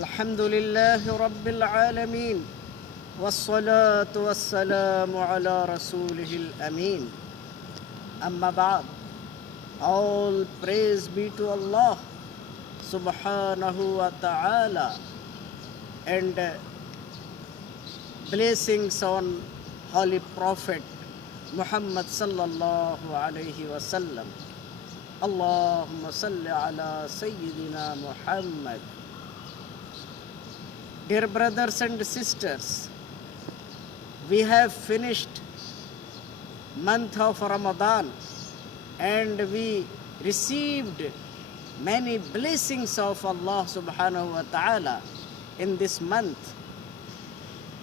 الحمد لله رب العالمين والصلاة والسلام على رسوله الأمين أما بعد. All praise be to Allah subhanahu wa ta'ala, and blessings on Holy Prophet Muhammad sallallahu alayhi wa sallam. Allahumma salli ala Sayyidina Muhammad. Dear brothers and sisters, we have finished month of Ramadan and we received many blessings of Allah subhanahu wa ta'ala in this month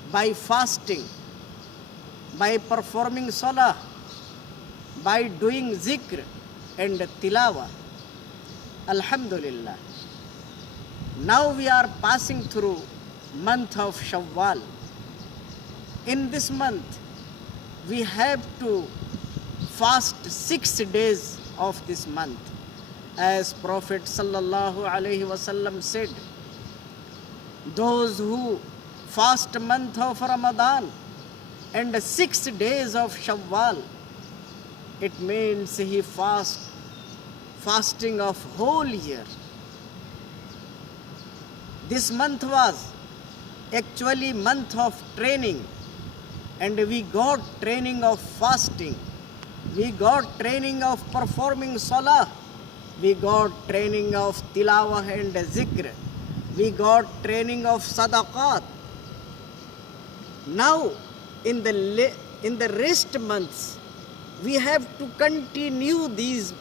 by fasting, by performing salah, by doing zikr and tilawa. Alhamdulillah. Now we are passing through month of Shawwal. In this month, we have to fast 6 days of this month. As Prophet sallallahu alaihi wasallam said, those who fast month of Ramadan and 6 days of Shawwal, it means he fasting of whole year. This month was actually month of training, and we got training of fasting, we got training of performing salah, we got training of tilawah and zikr, we got training of sadaqat. Now in the rest months we have to continue these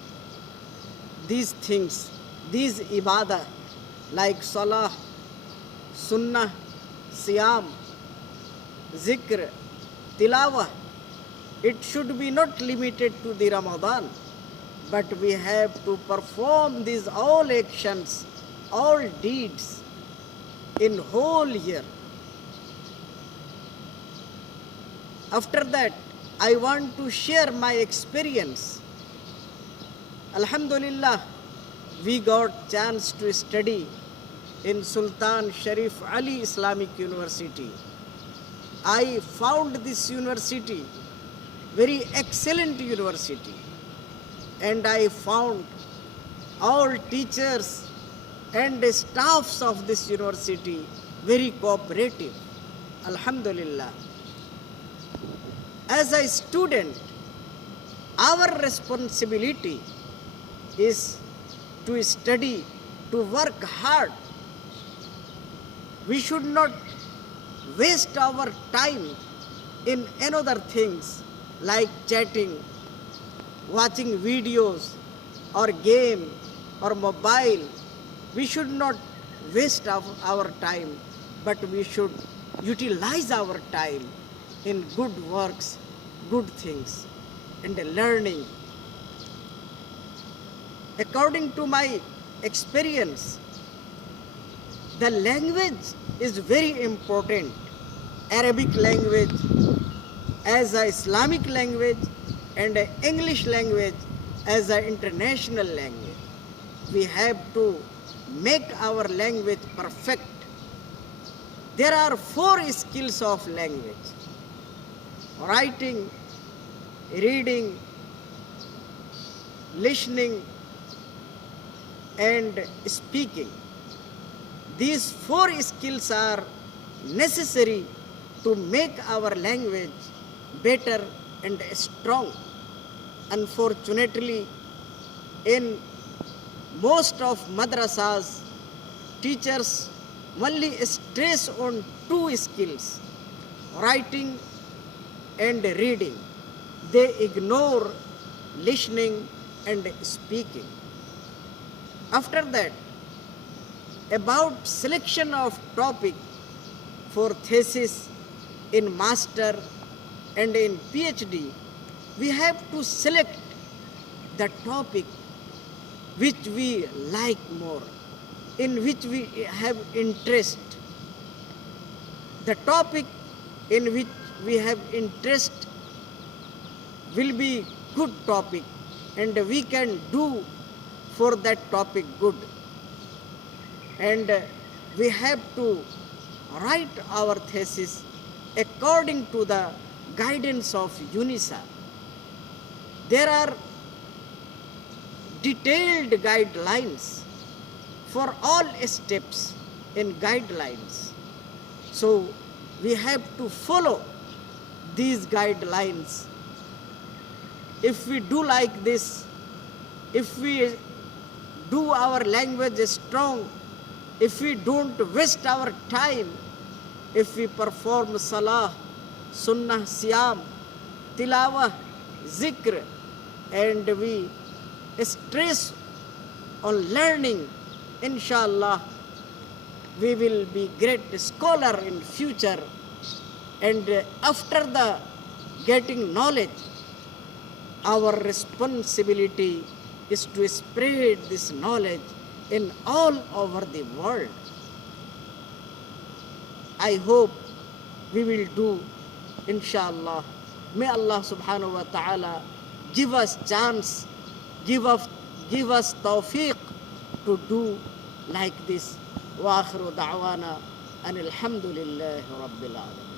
things, these ibadah like salah, sunnah, siyam, zikr, tilawah. It should be not limited to the Ramadan, but we have to perform these all actions, all deeds in whole year. After that, I want to share my experience. Alhamdulillah, we got chance to study in Sultan Sharif Ali Islamic University. I found this university very excellent university, and I found all teachers and staffs of this university very cooperative. Alhamdulillah. As a student, our responsibility is to study, to work hard. We should not waste our time in another things like chatting, watching videos or game or mobile. We should not waste our time, but we should utilize our time in good works, good things, and learning. According to my experience, the language is very important. Arabic language as an Islamic language and English language as an international language. We have to make our language perfect. There are 4 skills of language: writing, reading, listening, and speaking. These 4 skills are necessary to make our language better and strong. Unfortunately, in most of madrasas, teachers only stress on 2 skills, writing and reading. They ignore listening and speaking. After that, about selection of topic for thesis in master and in PhD, we have to select the topic which we like more, in which we have interest. The topic in which we have interest will be good topic, and we can do for that topic good. And we have to write our thesis according to the guidance of UNISA. There are detailed guidelines for all steps in guidelines. So we have to follow these guidelines. If we do like this, if we do our language strong, if we don't waste our time, if we perform salah, sunnah, siyam, tilawah, zikr, and we stress on learning, inshallah, we will be great scholar in future. And after the getting knowledge, our responsibility is to spread this knowledge in all over the world. I hope we will do, inshallah. May Allah subhanahu wa ta'ala give us chance, give us tawfiq to do like this. Wa akhiru da'wana anil hamdulillahi rabbil alamin.